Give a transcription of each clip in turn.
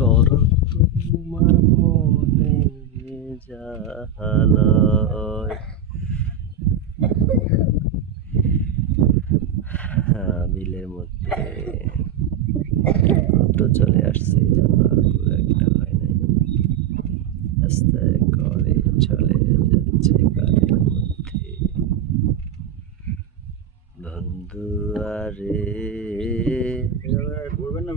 কর তোমার মনে জাহালয় বিলের মধ্যে অটো চলে আসছে একটা হয় নাই রাস্তায় করে চলে যাচ্ছে গাড়ির মধ্যে বন্ধু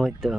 হইতো